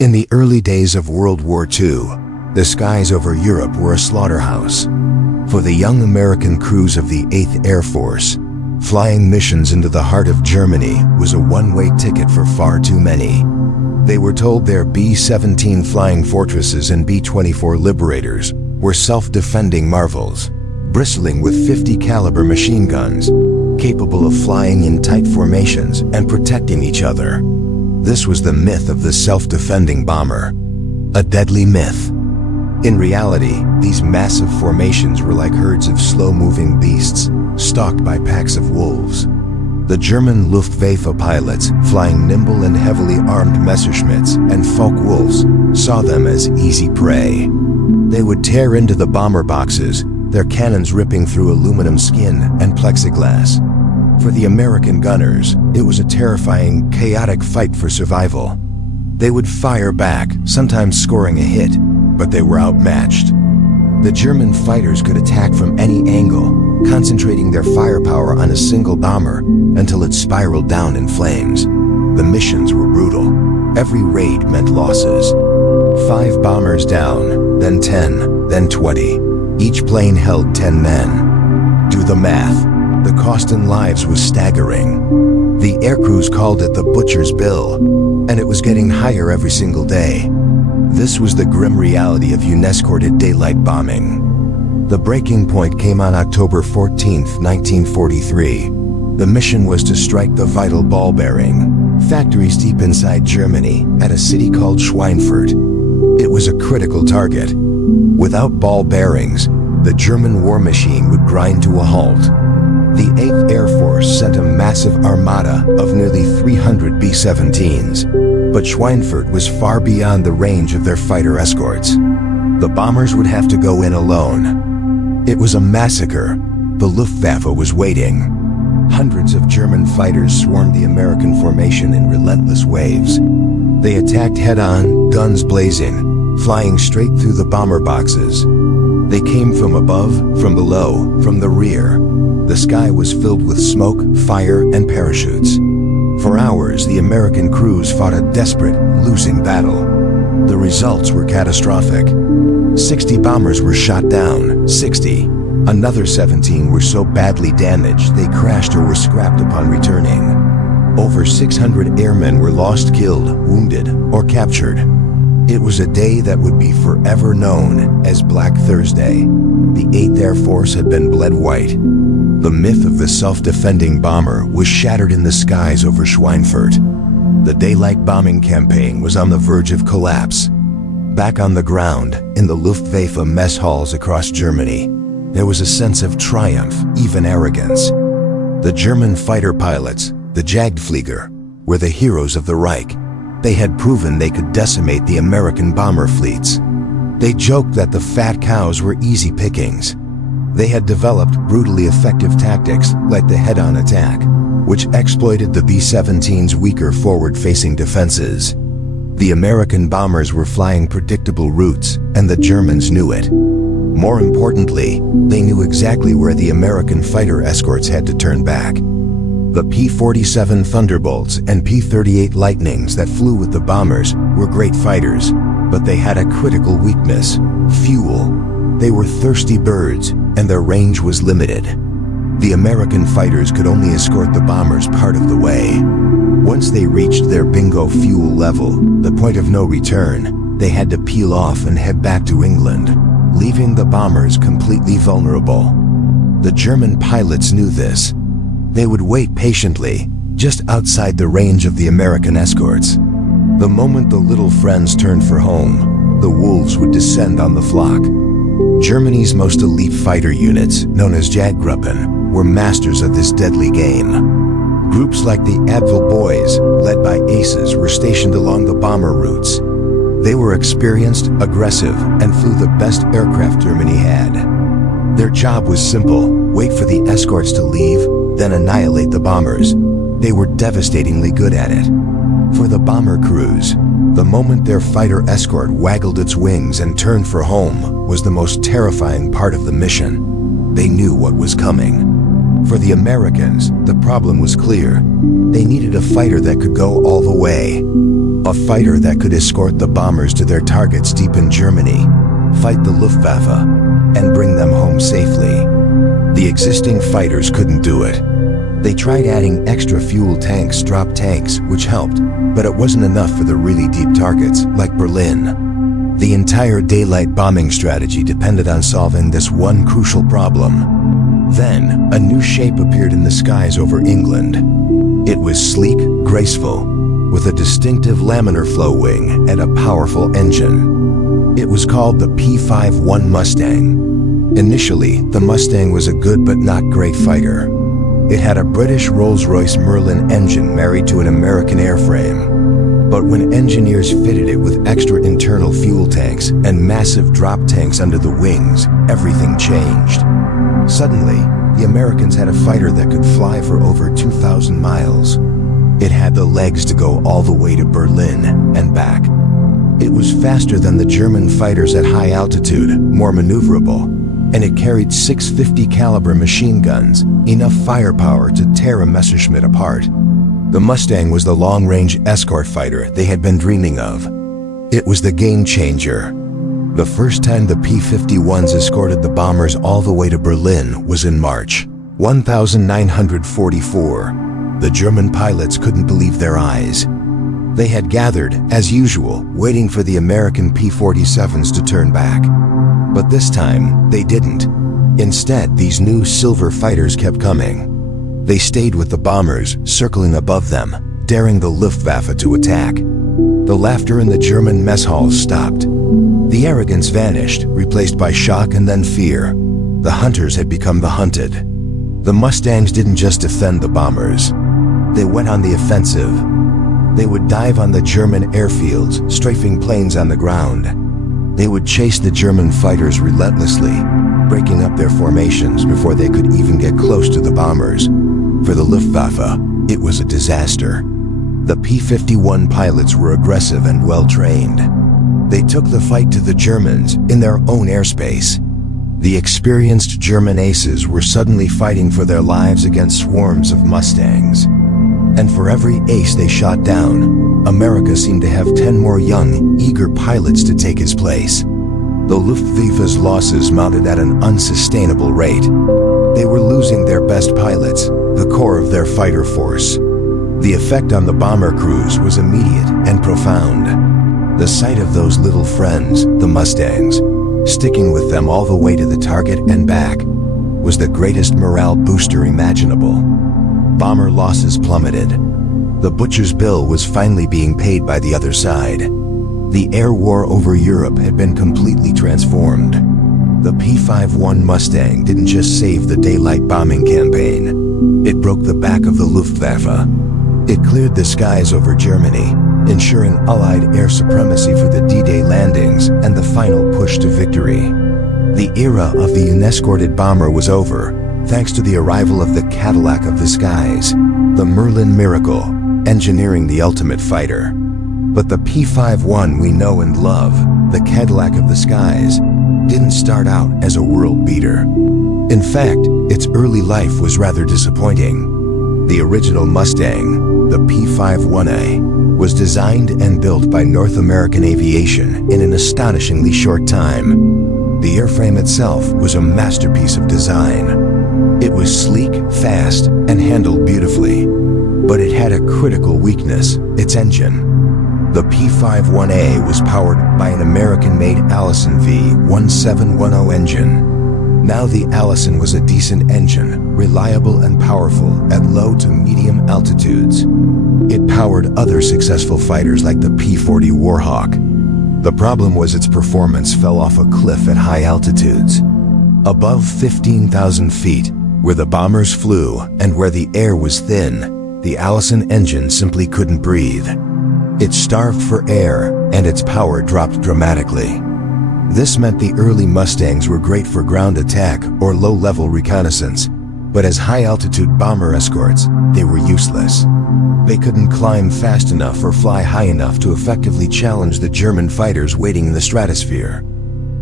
In the early days of World War II, the skies over Europe were a slaughterhouse. For the young American crews of the 8th Air Force, flying missions into the heart of Germany was a one-way ticket for far too many. They were told their B-17 Flying Fortresses and B-24 Liberators were self-defending marvels, bristling with 50 caliber machine guns, capable of flying in tight formations and protecting each other. This was the myth of the self-defending bomber, a deadly myth. In reality, these massive formations were like herds of slow-moving beasts, stalked by packs of wolves. The German Luftwaffe pilots, flying nimble and heavily armed Messerschmitts and Focke-Wulfs, saw them as easy prey. They would tear into the bomber boxes, their cannons ripping through aluminum skin and plexiglass. For the American gunners, it was a terrifying, chaotic fight for survival. They would fire back, sometimes scoring a hit, but they were outmatched. The German fighters could attack from any angle, concentrating their firepower on a single bomber until it spiraled down in flames. The missions were brutal. Every raid meant losses. 5 bombers down, then 10, then 20. Each plane held 10 men. Do the math. The cost in lives was staggering. The air crews called it the butcher's bill, and it was getting higher every single day. This was the grim reality of Unescorted daylight bombing. The breaking point came on October 14, 1943. The mission was to strike the vital ball bearing, factories deep inside Germany, at a city called Schweinfurt. It was a critical target. Without ball bearings, the German war machine would grind to a halt. The 8th Air Force sent a massive armada of nearly 300 B-17s, but Schweinfurt was far beyond the range of their fighter escorts. The bombers would have to go in alone. It was a massacre. The Luftwaffe was waiting. Hundreds of German fighters swarmed the American formation in relentless waves. They attacked head-on, guns blazing, flying straight through the bomber boxes. They came from above, from below, from the rear. The sky was filled with smoke, fire, and parachutes. For hours, the American crews fought a desperate, losing battle. The results were catastrophic. 60 bombers were shot down, 60. Another 17 were so badly damaged they crashed or were scrapped upon returning. Over 600 airmen were lost, killed, wounded, or captured. It was a day that would be forever known as Black Thursday. The 8th Air Force had been bled white. The myth of the self-defending bomber was shattered in the skies over Schweinfurt. The daylight bombing campaign was on the verge of collapse. Back on the ground, in the Luftwaffe mess halls across Germany, there was a sense of triumph, even arrogance. The German fighter pilots, the Jagdflieger, were the heroes of the Reich. They had proven they could decimate the American bomber fleets. They joked that the fat cows were easy pickings. They had developed brutally effective tactics like the head-on attack, which exploited the B-17's weaker forward-facing defenses. The American bombers were flying predictable routes, and the Germans knew it. More importantly, they knew exactly where the American fighter escorts had to turn back. The P-47 Thunderbolts and P-38 Lightnings that flew with the bombers were great fighters, but they had a critical weakness: fuel. They were thirsty birds, and their range was limited. The American fighters could only escort the bombers part of the way. Once they reached their bingo fuel level, the point of no return, they had to peel off and head back to England, leaving the bombers completely vulnerable. The German pilots knew this. They would wait patiently, just outside the range of the American escorts. The moment the little friends turned for home, the wolves would descend on the flock. Germany's most elite fighter units, known as Jagdgruppen, were masters of this deadly game. Groups like the Abwehr Boys, led by aces, were stationed along the bomber routes. They were experienced, aggressive, and flew the best aircraft Germany had. Their job was simple: wait for the escorts to leave, then annihilate the bombers. They were devastatingly good at it. For the bomber crews, the moment their fighter escort waggled its wings and turned for home was the most terrifying part of the mission. They knew what was coming. For the Americans, the problem was clear. They needed a fighter that could go all the way. A fighter that could escort the bombers to their targets deep in Germany, fight the Luftwaffe, and bring them home safely. The existing fighters couldn't do it. They tried adding extra fuel tanks, drop tanks, which helped, but it wasn't enough for the really deep targets, like Berlin. The entire daylight bombing strategy depended on solving this one crucial problem. Then, a new shape appeared in the skies over England. It was sleek, graceful, with a distinctive laminar flow wing and a powerful engine. It was called the P-51 Mustang. Initially, the Mustang was a good but not great fighter. It had a British Rolls-Royce Merlin engine married to an American airframe. But when engineers fitted it with extra internal fuel tanks and massive drop tanks under the wings, everything changed. Suddenly, the Americans had a fighter that could fly for over 2,000 miles. It had the legs to go all the way to Berlin and back. It was faster than the German fighters at high altitude, more maneuverable, and it carried 650 caliber machine guns, enough firepower to tear a Messerschmitt apart. The Mustang was the long-range escort fighter they had been dreaming of. It was the game changer. The first time the P-51s escorted the bombers all the way to Berlin was in March 1944. The German pilots couldn't believe their eyes. They had gathered, as usual, waiting for the American P-47s to turn back. But this time, they didn't. Instead, these new silver fighters kept coming. They stayed with the bombers, circling above them, daring the Luftwaffe to attack. The laughter in the German mess halls stopped. The arrogance vanished, replaced by shock and then fear. The hunters had become the hunted. The Mustangs didn't just defend the bombers. They went on the offensive. They would dive on the German airfields, strafing planes on the ground. They would chase the German fighters relentlessly, breaking up their formations before they could even get close to the bombers. For the Luftwaffe, it was a disaster. The P-51 pilots were aggressive and well-trained. They took the fight to the Germans in their own airspace. The experienced German aces were suddenly fighting for their lives against swarms of Mustangs. And for every ace they shot down, America seemed to have 10 more young, eager pilots to take his place. The Luftwaffe's losses mounted at an unsustainable rate. They were losing their best pilots, the core of their fighter force. The effect on the bomber crews was immediate and profound. The sight of those little friends, the Mustangs, sticking with them all the way to the target and back, was the greatest morale booster imaginable. Bomber losses plummeted. The butcher's bill was finally being paid by the other side. The air war over Europe had been completely transformed. The P-51 Mustang didn't just save the daylight bombing campaign. It broke the back of the Luftwaffe. It cleared the skies over Germany, ensuring Allied air supremacy for the D-Day landings and the final push to victory. The era of the Unescorted bomber was over, thanks to the arrival of the Cadillac of the skies, the Merlin miracle, engineering the ultimate fighter. But the P-51 we know and love, the Cadillac of the skies, didn't start out as a world beater. In fact, its early life was rather disappointing. The original Mustang, the P-51A, was designed and built by North American Aviation in an astonishingly short time. The airframe itself was a masterpiece of design. It was sleek, fast, and handled beautifully. But it had a critical weakness, its engine. The P-51A was powered by an American-made Allison V1710 engine. Now the Allison was a decent engine, reliable and powerful at low to medium altitudes. It powered other successful fighters like the P-40 Warhawk. The problem was its performance fell off a cliff at high altitudes. Above 15,000 feet, where the bombers flew and where the air was thin, the Allison engine simply couldn't breathe. It starved for air, and its power dropped dramatically. This meant the early Mustangs were great for ground attack or low-level reconnaissance, but as high-altitude bomber escorts, they were useless. They couldn't climb fast enough or fly high enough to effectively challenge the German fighters waiting in the stratosphere.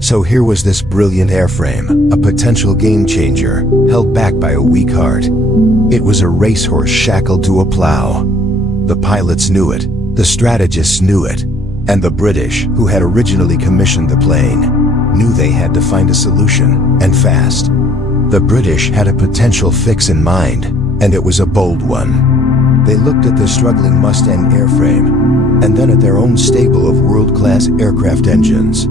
So here was this brilliant airframe, a potential game-changer, held back by a weak heart. It was a racehorse shackled to a plow. The pilots knew it, The strategists knew it, and the British, who had originally commissioned the plane, knew they had to find a solution, and fast. The British had a potential fix in mind, and it was a bold one. They looked at the struggling Mustang airframe, and then at their own stable of world-class aircraft engines.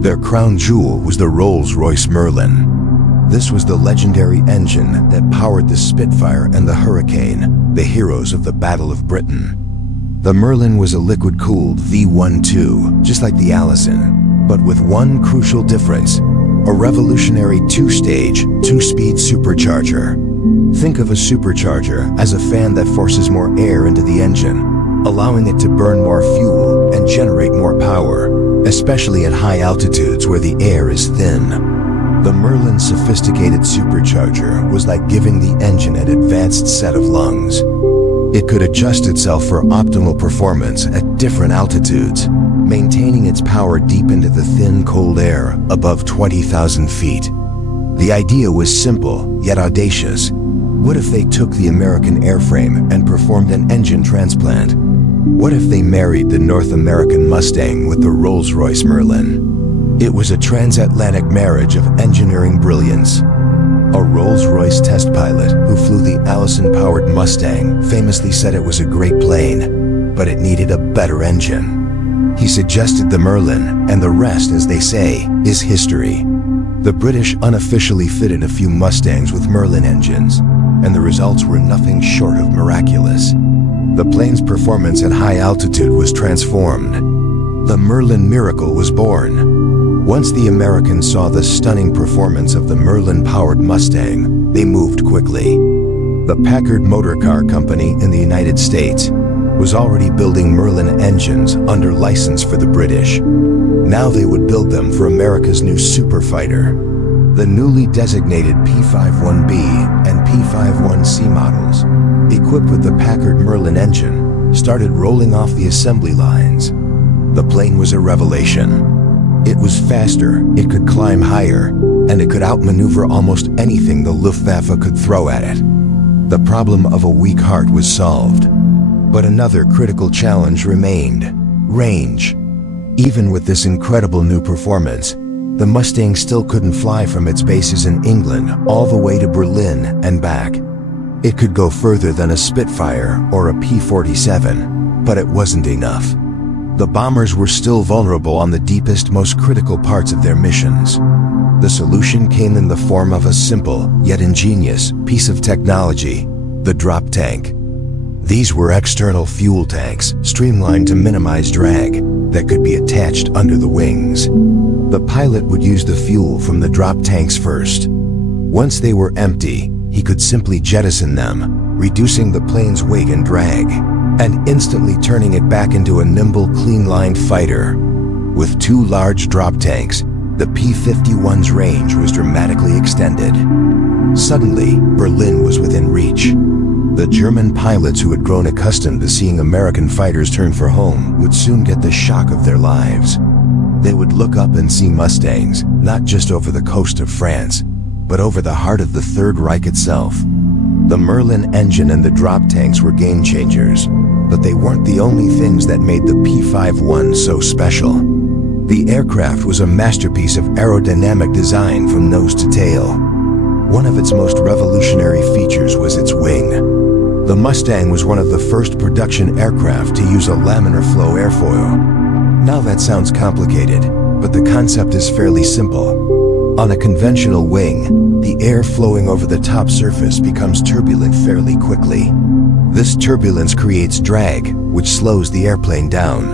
Their crown jewel was the Rolls-Royce Merlin. This was the legendary engine that powered the Spitfire and the Hurricane, the heroes of the Battle of Britain. The Merlin was a liquid-cooled V12, just like the Allison, but with one crucial difference: a revolutionary two-stage, two-speed supercharger. Think of a supercharger as a fan that forces more air into the engine, allowing it to burn more fuel and generate more power, especially at high altitudes where the air is thin. The Merlin's sophisticated supercharger was like giving the engine an advanced set of lungs. It could adjust itself for optimal performance at different altitudes, maintaining its power deep into the thin, cold air above 20,000 feet. The idea was simple, yet audacious. What if they took the American airframe and performed an engine transplant? What if they married the North American Mustang with the Rolls-Royce Merlin? It was a transatlantic marriage of engineering brilliance. A Rolls-Royce test pilot who flew the Allison-powered Mustang famously said it was a great plane, but it needed a better engine. He suggested the Merlin, and the rest, as they say, is history. The British unofficially fitted a few Mustangs with Merlin engines, and the results were nothing short of miraculous. The plane's performance at high altitude was transformed. The Merlin miracle was born. Once the Americans saw the stunning performance of the Merlin-powered Mustang, they moved quickly. The Packard Motor Car Company in the United States was already building Merlin engines under license for the British. Now they would build them for America's new superfighter. The newly designated P-51B and P-51C models, equipped with the Packard Merlin engine, started rolling off the assembly lines. The plane was a revelation. It was faster, it could climb higher, and it could outmaneuver almost anything the Luftwaffe could throw at it. The problem of a weak heart was solved. But another critical challenge remained: range. Even with this incredible new performance, the Mustang still couldn't fly from its bases in England all the way to Berlin and back. It could go further than a Spitfire or a P-47, but it wasn't enough. The bombers were still vulnerable on the deepest, most critical parts of their missions. The solution came in the form of a simple, yet ingenious, piece of technology: the drop tank. These were external fuel tanks, streamlined to minimize drag, that could be attached under the wings. The pilot would use the fuel from the drop tanks first. Once they were empty, he could simply jettison them, reducing the plane's weight and drag, and instantly turning it back into a nimble, clean-lined fighter. With two large drop tanks, the P-51's range was dramatically extended. Suddenly, Berlin was within reach. The German pilots who had grown accustomed to seeing American fighters turn for home would soon get the shock of their lives. They would look up and see Mustangs, not just over the coast of France, but over the heart of the Third Reich itself. The Merlin engine and the drop tanks were game changers, but they weren't the only things that made the P-51 so special. The aircraft was a masterpiece of aerodynamic design from nose to tail. One of its most revolutionary features was its wing. The Mustang was one of the first production aircraft to use a laminar flow airfoil. Now that sounds complicated, but the concept is fairly simple. On a conventional wing, the air flowing over the top surface becomes turbulent fairly quickly. This turbulence creates drag, which slows the airplane down.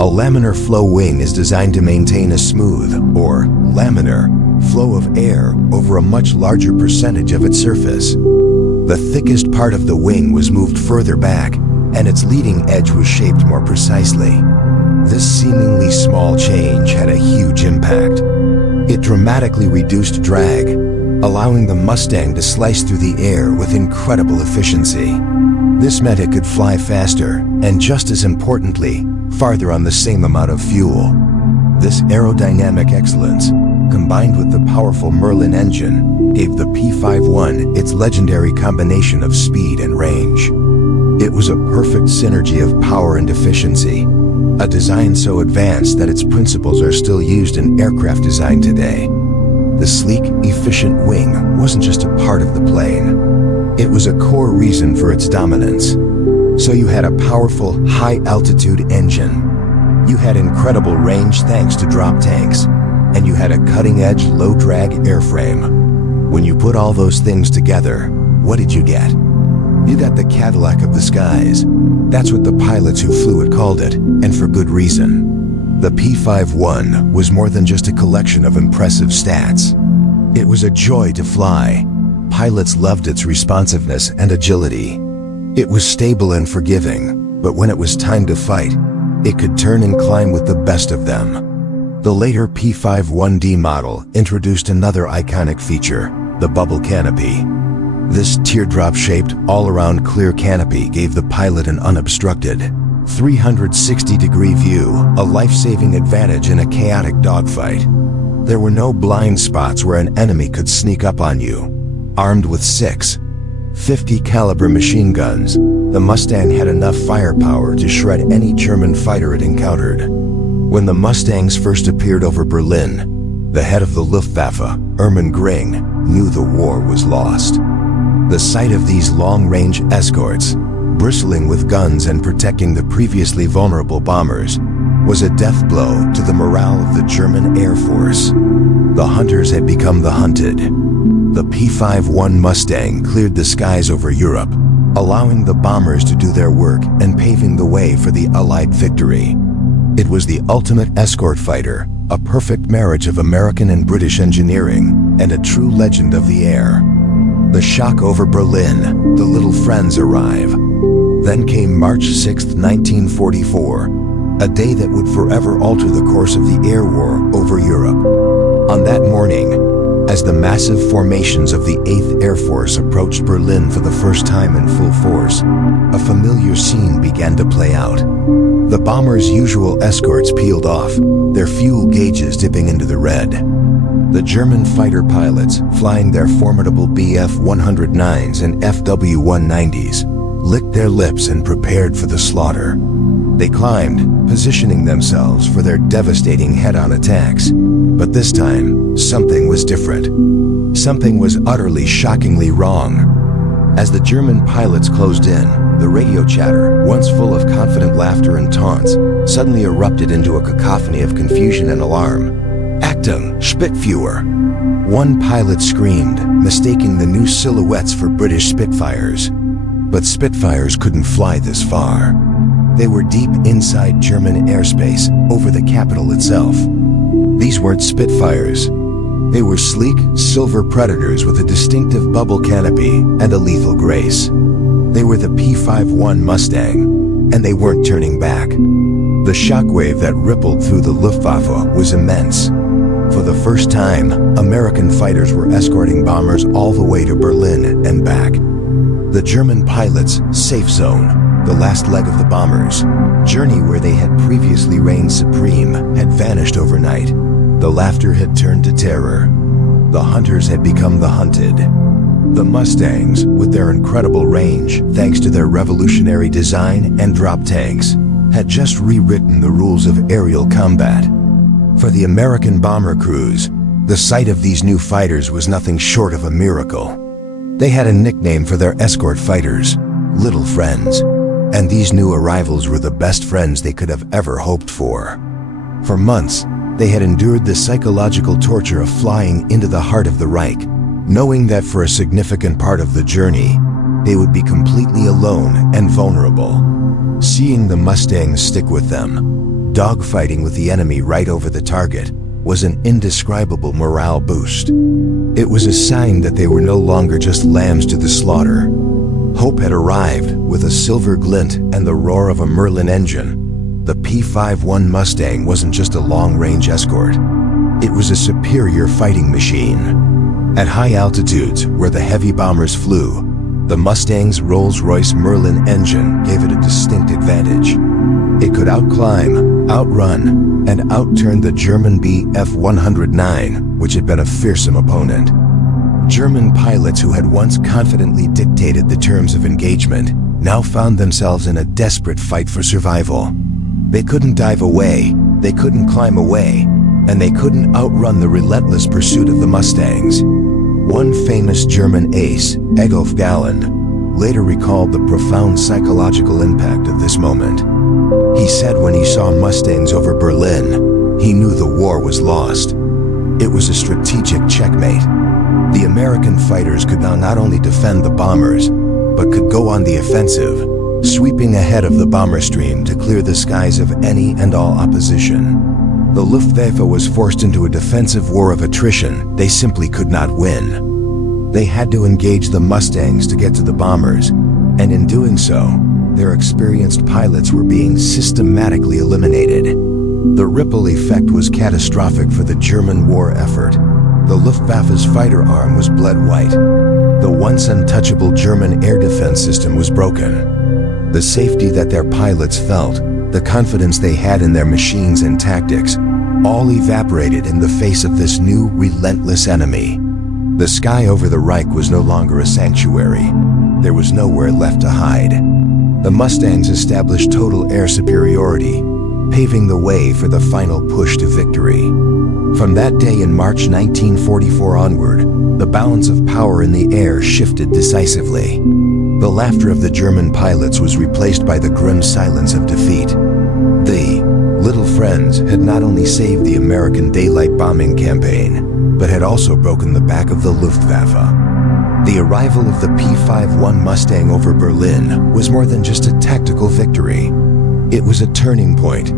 A laminar flow wing is designed to maintain a smooth, or laminar, flow of air over a much larger percentage of its surface. The thickest part of the wing was moved further back, and its leading edge was shaped more precisely. This seemingly small change had a huge impact. It dramatically reduced drag, allowing the Mustang to slice through the air with incredible efficiency. This meant it could fly faster, and just as importantly, farther on the same amount of fuel. This aerodynamic excellence, combined with the powerful Merlin engine, gave the P-51 its legendary combination of speed and range. It was a perfect synergy of power and efficiency, a design so advanced that its principles are still used in aircraft design today. The sleek, efficient wing wasn't just a part of the plane. It was a core reason for its dominance. So you had a powerful, high-altitude engine. You had incredible range thanks to drop tanks, and you had a cutting-edge, low-drag airframe. When you put all those things together, what did you get? You got the Cadillac of the skies. That's what the pilots who flew it called it, and for good reason. The P-51 was more than just a collection of impressive stats. It was a joy to fly. Pilots loved its responsiveness and agility. It was stable and forgiving, but when it was time to fight, it could turn and climb with the best of them. The later P-51D model introduced another iconic feature, the bubble canopy. This teardrop-shaped, all-around clear canopy gave the pilot an unobstructed 360-degree view, a life-saving advantage in a chaotic dogfight. There were no blind spots where an enemy could sneak up on you. Armed with 6 .50 caliber machine guns, the Mustang had enough firepower to shred any German fighter it encountered. When the Mustangs first appeared over Berlin, the head of the Luftwaffe, Hermann Göring, knew the war was lost. The sight of these long-range escorts, bristling with guns and protecting the previously vulnerable bombers, was a death blow to the morale of the German Air Force. The hunters had become the hunted. The P-51 Mustang cleared the skies over Europe, allowing the bombers to do their work and paving the way for the Allied victory. It was the ultimate escort fighter, a perfect marriage of American and British engineering, and a true legend of the air. The shock over Berlin, the little friends arrive. Then came March 6, 1944, a day that would forever alter the course of the air war over Europe. On that morning, as the massive formations of the 8th Air Force approached Berlin for the first time in full force, a familiar scene began to play out. The bombers' usual escorts peeled off, their fuel gauges dipping into the red. The German fighter pilots, flying their formidable Bf-109s and FW-190s, licked their lips and prepared for the slaughter. They climbed, positioning themselves for their devastating head-on attacks. But this time, something was different. Something was utterly, shockingly wrong. As the German pilots closed in, the radio chatter, once full of confident laughter and taunts, suddenly erupted into a cacophony of confusion and alarm. "Achtung, Spitfire!" One pilot screamed, mistaking the new silhouettes for British Spitfires. But Spitfires couldn't fly this far. They were deep inside German airspace, over the capital itself. These weren't Spitfires. They were sleek, silver Predators with a distinctive bubble canopy and a lethal grace. They were the P-51 Mustang, and they weren't turning back. The shockwave that rippled through the Luftwaffe was immense. For the first time, American fighters were escorting bombers all the way to Berlin and back. The German pilots' safe zone, the last leg of the bombers' journey where they had previously reigned supreme, had vanished overnight. The laughter had turned to terror. The hunters had become the hunted. The Mustangs, with their incredible range, thanks to their revolutionary design and drop tanks, had just rewritten the rules of aerial combat. For the American bomber crews, the sight of these new fighters was nothing short of a miracle. They had a nickname for their escort fighters, Little Friends, and these new arrivals were the best friends they could have ever hoped for. For months, they had endured the psychological torture of flying into the heart of the Reich, knowing that for a significant part of the journey, they would be completely alone and vulnerable. Seeing the Mustangs stick with them, dogfighting with the enemy right over the target, was an indescribable morale boost. It was a sign that they were no longer just lambs to the slaughter. Hope had arrived with a silver glint and the roar of a Merlin engine. The P-51 Mustang wasn't just a long-range escort. It was a superior fighting machine. At high altitudes, where the heavy bombers flew, the Mustang's Rolls-Royce Merlin engine gave it a distinct advantage. It could outclimb, outrun, and outturn the German Bf-109, which had been a fearsome opponent. German pilots who had once confidently dictated the terms of engagement now found themselves in a desperate fight for survival. They couldn't dive away, they couldn't climb away, and they couldn't outrun the relentless pursuit of the Mustangs. One famous German ace, Adolf Galland, later recalled the profound psychological impact of this moment. He said when he saw Mustangs over Berlin, he knew the war was lost. It was a strategic checkmate. The American fighters could now not only defend the bombers, but could go on the offensive, sweeping ahead of the bomber stream to clear the skies of any and all opposition. The Luftwaffe was forced into a defensive war of attrition they simply could not win. They had to engage the Mustangs to get to the bombers, and in doing so, their experienced pilots were being systematically eliminated. The ripple effect was catastrophic for the German war effort. The Luftwaffe's fighter arm was bled white. The once untouchable German air defense system was broken. The safety that their pilots felt, the confidence they had in their machines and tactics, all evaporated in the face of this new, relentless enemy. The sky over the Reich was no longer a sanctuary. There was nowhere left to hide. The Mustangs established total air superiority, paving the way for the final push to victory. From that day in March 1944 onward, the balance of power in the air shifted decisively. The laughter of the German pilots was replaced by the grim silence of defeat. The Little Friends had not only saved the American daylight bombing campaign, but had also broken the back of the Luftwaffe. The arrival of the P-51 Mustang over Berlin was more than just a tactical victory. It was a turning point,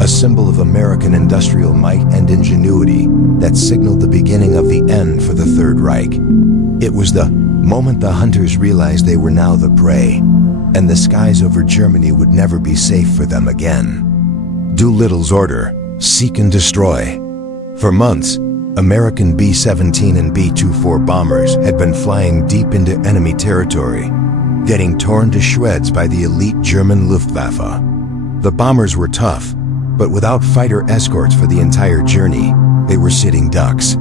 a symbol of American industrial might and ingenuity that signaled the beginning of the end for the Third Reich. It was the moment the hunters realized they were now the prey, and the skies over Germany would never be safe for them again. Doolittle's order, seek and destroy. For months, American B-17 and B-24 bombers had been flying deep into enemy territory, getting torn to shreds by the elite German Luftwaffe. The bombers were tough, but without fighter escorts for the entire journey, they were sitting ducks.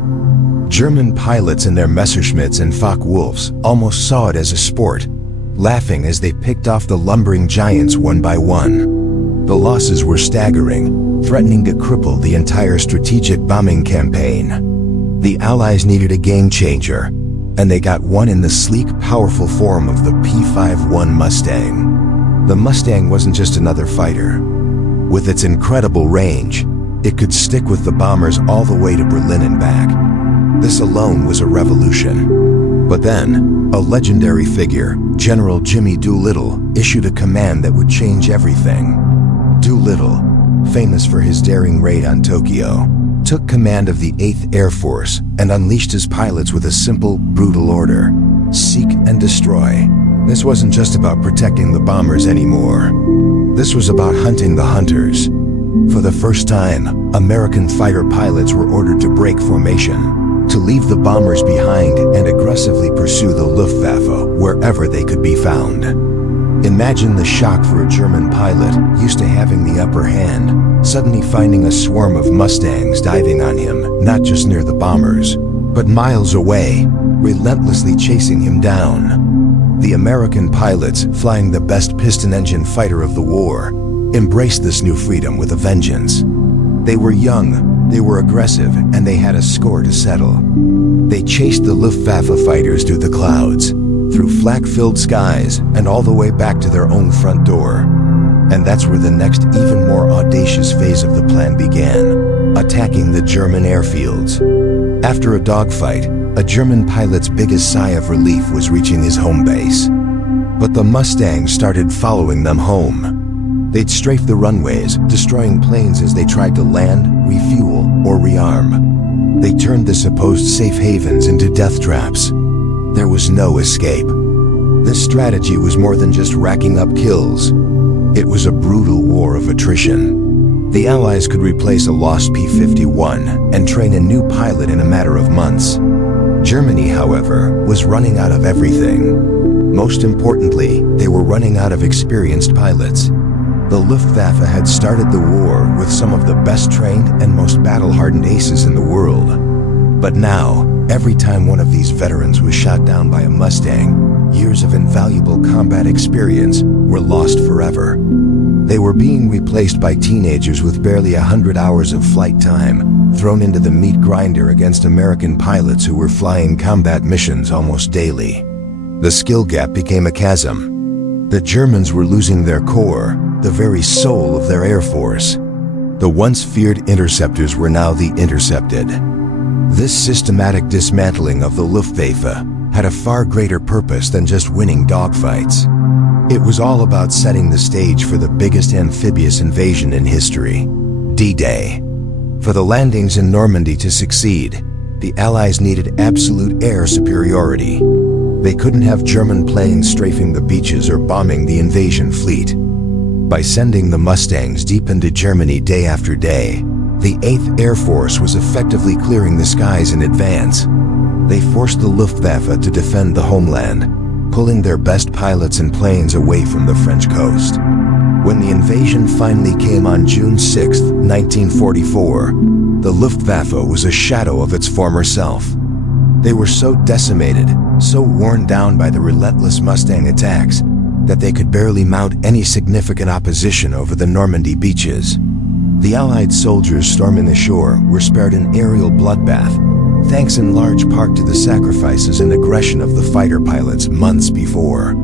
German pilots in their Messerschmitts and Focke-Wulfs almost saw it as a sport, laughing as they picked off the lumbering giants one by one. The losses were staggering, threatening to cripple the entire strategic bombing campaign. The Allies needed a game changer, and they got one in the sleek, powerful form of the P-51 Mustang. The Mustang wasn't just another fighter. With its incredible range, it could stick with the bombers all the way to Berlin and back. This alone was a revolution. But then, a legendary figure, General Jimmy Doolittle, issued a command that would change everything. Doolittle, famous for his daring raid on Tokyo, took command of the 8th Air Force and unleashed his pilots with a simple, brutal order: seek and destroy. This wasn't just about protecting the bombers anymore. This was about hunting the hunters. For the first time, American fighter pilots were ordered to break formation, to leave the bombers behind and aggressively pursue the Luftwaffe wherever they could be found. Imagine the shock for a German pilot used to having the upper hand, suddenly finding a swarm of Mustangs diving on him, not just near the bombers, but miles away, relentlessly chasing him down. The American pilots, flying the best piston-engine fighter of the war, embraced this new freedom with a vengeance. They were young, they were aggressive, and they had a score to settle. They chased the Luftwaffe fighters through the clouds, through flak-filled skies, and all the way back to their own front door. And that's where the next, even more audacious phase of the plan began: attacking the German airfields. After a dogfight, a German pilot's biggest sigh of relief was reaching his home base. But the Mustangs started following them home. They'd strafe the runways, destroying planes as they tried to land, refuel, or rearm. They turned the supposed safe havens into death traps. There was no escape. This strategy was more than just racking up kills. It was a brutal war of attrition. The Allies could replace a lost P-51 and train a new pilot in a matter of months. Germany, however, was running out of everything. Most importantly, they were running out of experienced pilots. The Luftwaffe had started the war with some of the best trained and most battle-hardened aces in the world. But now, every time one of these veterans was shot down by a Mustang, years of invaluable combat experience were lost forever. They were being replaced by teenagers with barely 100 hours of flight time, thrown into the meat grinder against American pilots who were flying combat missions almost daily. The skill gap became a chasm. The Germans were losing their core, the very soul of their air force. The once feared interceptors were now the intercepted. This systematic dismantling of the Luftwaffe had a far greater purpose than just winning dogfights. It was all about setting the stage for the biggest amphibious invasion in history, D-Day. For the landings in Normandy to succeed, the Allies needed absolute air superiority. They couldn't have German planes strafing the beaches or bombing the invasion fleet. By sending the Mustangs deep into Germany day after day, the 8th Air Force was effectively clearing the skies in advance. They forced the Luftwaffe to defend the homeland, pulling their best pilots and planes away from the French coast. When the invasion finally came on June 6, 1944, the Luftwaffe was a shadow of its former self. They were so decimated, so worn down by the relentless Mustang attacks, that they could barely mount any significant opposition over the Normandy beaches. The Allied soldiers storming the shore were spared an aerial bloodbath, thanks in large part to the sacrifices and aggression of the fighter pilots months before.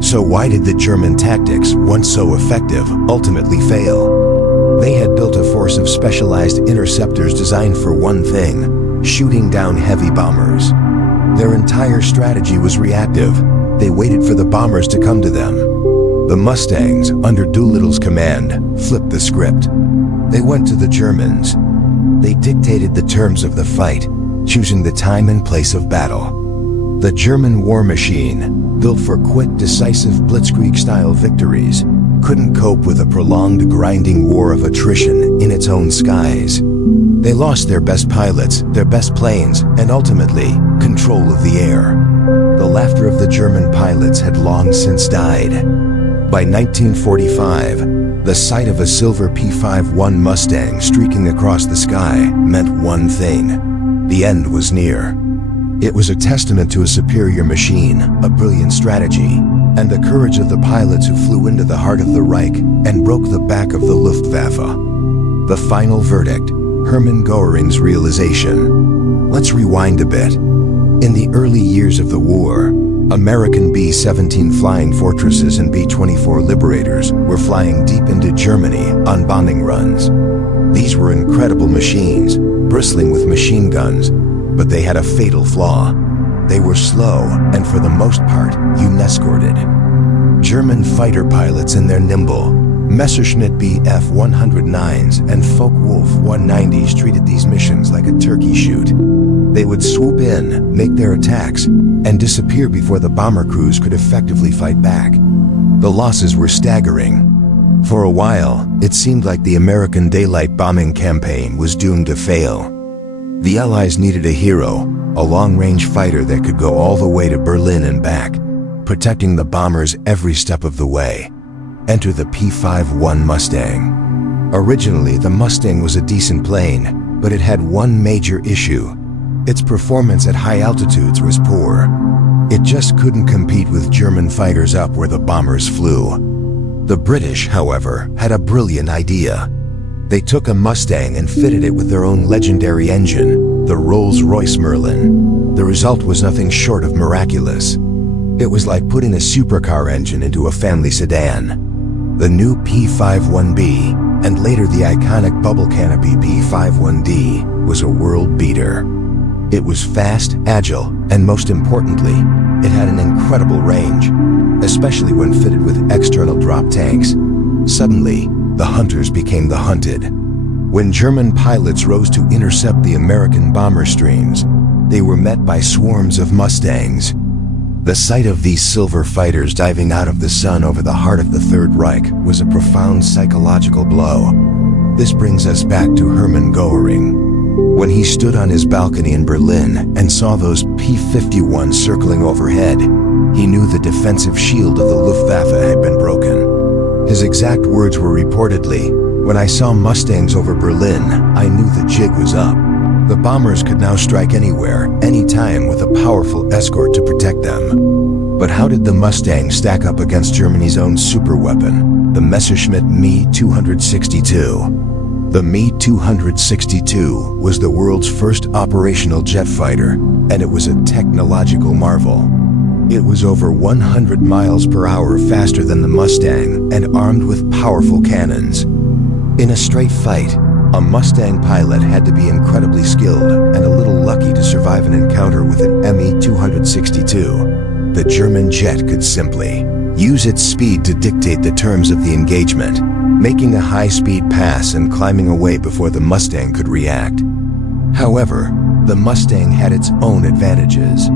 So why did the German tactics, once so effective, ultimately fail? They had built a force of specialized interceptors designed for one thing: shooting down heavy bombers. Their entire strategy was reactive. They waited for the bombers to come to them. The Mustangs, under Doolittle's command, flipped the script. They went to the Germans. They dictated the terms of the fight, choosing the time and place of battle. The German war machine, built for quick, decisive blitzkrieg-style victories, couldn't cope with a prolonged, grinding war of attrition in its own skies. They lost their best pilots, their best planes, and ultimately, control of the air. The laughter of the German pilots had long since died. By 1945, the sight of a silver P-51 Mustang streaking across the sky meant one thing: the end was near. It was a testament to a superior machine, a brilliant strategy, and the courage of the pilots who flew into the heart of the Reich and broke the back of the Luftwaffe. The final verdict: Hermann Göring's realization. Let's rewind a bit. In the early years of the war, American B-17 flying fortresses and B-24 Liberators were flying deep into Germany on bombing runs. These were incredible machines, bristling with machine guns, but they had a fatal flaw. They were slow and, for the most part, Unescorted. German fighter pilots in their nimble Messerschmitt Bf-109s and Focke-Wulf 190s treated these missions like a turkey shoot. They would swoop in, make their attacks, and disappear before the bomber crews could effectively fight back. The losses were staggering. For a while, it seemed like the American daylight bombing campaign was doomed to fail. The Allies needed a hero, a long-range fighter that could go all the way to Berlin and back, protecting the bombers every step of the way. Enter the P-51 Mustang. Originally, the Mustang was a decent plane, but it had one major issue. Its performance at high altitudes was poor. It just couldn't compete with German fighters up where the bombers flew. The British, however, had a brilliant idea. They took a Mustang and fitted it with their own legendary engine, the Rolls-Royce Merlin. The result was nothing short of miraculous. It was like putting a supercar engine into a family sedan. The new P-51B, and later the iconic bubble canopy P-51D, was a world beater. It was fast, agile, and most importantly, it had an incredible range, especially when fitted with external drop tanks. Suddenly, the hunters became the hunted. When German pilots rose to intercept the American bomber streams, they were met by swarms of Mustangs. The sight of these silver fighters diving out of the sun over the heart of the Third Reich was a profound psychological blow. This brings us back to Hermann Göring. When he stood on his balcony in Berlin and saw those P-51s circling overhead, he knew the defensive shield of the Luftwaffe had been broken. His exact words were reportedly, "When I saw Mustangs over Berlin, I knew the jig was up." The bombers could now strike anywhere, anytime with a powerful escort to protect them. But how did the Mustang stack up against Germany's own superweapon, the Messerschmitt Me-262? The Me-262 was the world's first operational jet fighter, and it was a technological marvel. It was over 100 miles per hour faster than the Mustang and armed with powerful cannons. In a straight fight, a Mustang pilot had to be incredibly skilled and a little lucky to survive an encounter with an Me-262. The German jet could simply use its speed to dictate the terms of the engagement, making a high-speed pass and climbing away before the Mustang could react. However, the Mustang had its own advantages.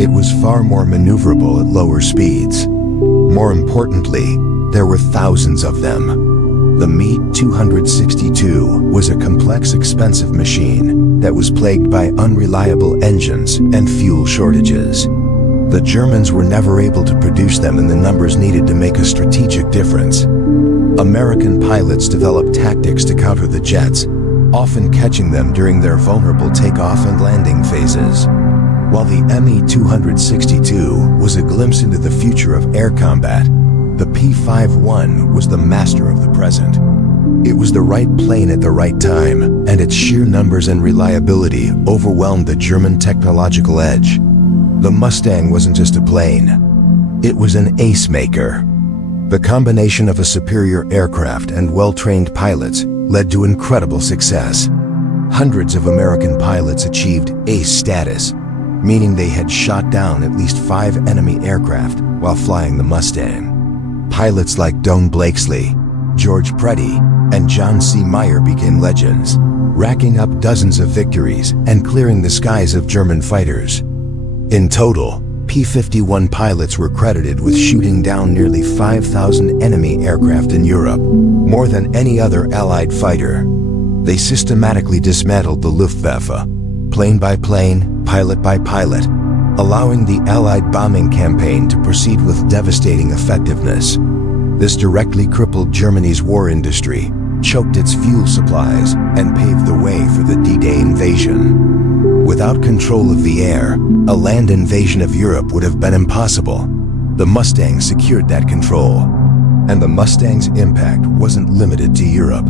It was far more maneuverable at lower speeds. More importantly, there were thousands of them. The Me-262 was a complex, expensive machine that was plagued by unreliable engines and fuel shortages. The Germans were never able to produce them in the numbers needed to make a strategic difference. American pilots developed tactics to counter the jets, often catching them during their vulnerable takeoff and landing phases. While the Me-262 was a glimpse into the future of air combat, the P-51 was the master of the present. It was the right plane at the right time, and its sheer numbers and reliability overwhelmed the German technological edge. The Mustang wasn't just a plane. It was an ace maker. The combination of a superior aircraft and well-trained pilots led to incredible success. Hundreds of American pilots achieved ace status, meaning they had shot down at least 5 enemy aircraft while flying the Mustang. Pilots like Don Blakesley, George Preddy, and John C. Meyer became legends, racking up dozens of victories and clearing the skies of German fighters. In total, P-51 pilots were credited with shooting down nearly 5,000 enemy aircraft in Europe, more than any other Allied fighter. They systematically dismantled the Luftwaffe, plane by plane, pilot by pilot, allowing the Allied bombing campaign to proceed with devastating effectiveness. This directly crippled Germany's war industry, choked its fuel supplies, and paved the way for the D-Day invasion. Without control of the air, a land invasion of Europe would have been impossible. The Mustang secured that control. And the Mustang's impact wasn't limited to Europe.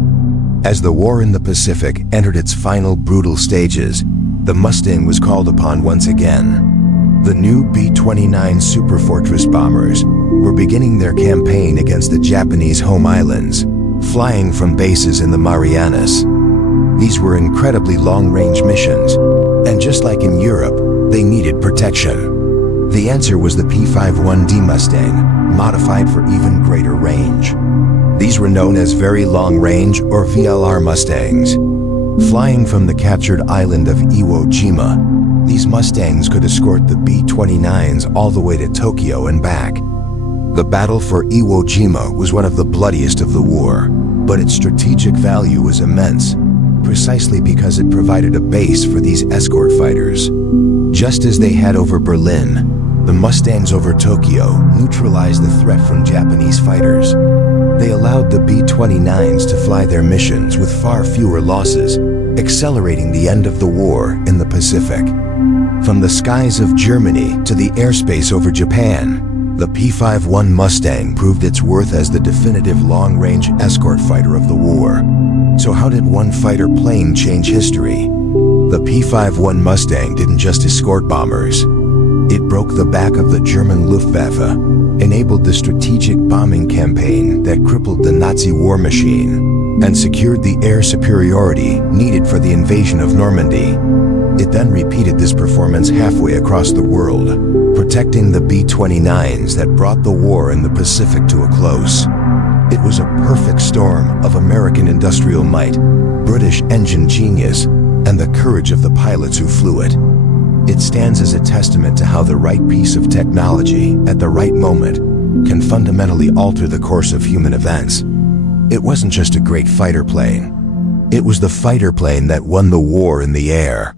As the war in the Pacific entered its final brutal stages, the Mustang was called upon once again. The new B-29 Superfortress bombers were beginning their campaign against the Japanese home islands, flying from bases in the Marianas. These were incredibly long-range missions, and just like in Europe, they needed protection. The answer was the P-51 Mustang, modified for even greater range. These were known as Very Long Range or VLR Mustangs. Flying from the captured island of Iwo Jima, these Mustangs could escort the B-29s all the way to Tokyo and back. The battle for Iwo Jima was one of the bloodiest of the war, but its strategic value was immense, precisely because it provided a base for these escort fighters. Just as they had over Berlin, the Mustangs over Tokyo neutralized the threat from Japanese fighters. They allowed the B-29s to fly their missions with far fewer losses, accelerating the end of the war in the Pacific. From the skies of Germany to the airspace over Japan, the P-51 Mustang proved its worth as the definitive long-range escort fighter of the war. So how did one fighter plane change history? The P-51 Mustang didn't just escort bombers. It broke the back of the German Luftwaffe, enabled the strategic bombing campaign that crippled the Nazi war machine, and secured the air superiority needed for the invasion of Normandy. It then repeated this performance halfway across the world, protecting the B-29s that brought the war in the Pacific to a close. It was a perfect storm of American industrial might, British engine genius, and the courage of the pilots who flew it. It stands as a testament to how the right piece of technology at the right moment can fundamentally alter the course of human events. It wasn't just a great fighter plane. It was the fighter plane that won the war in the air.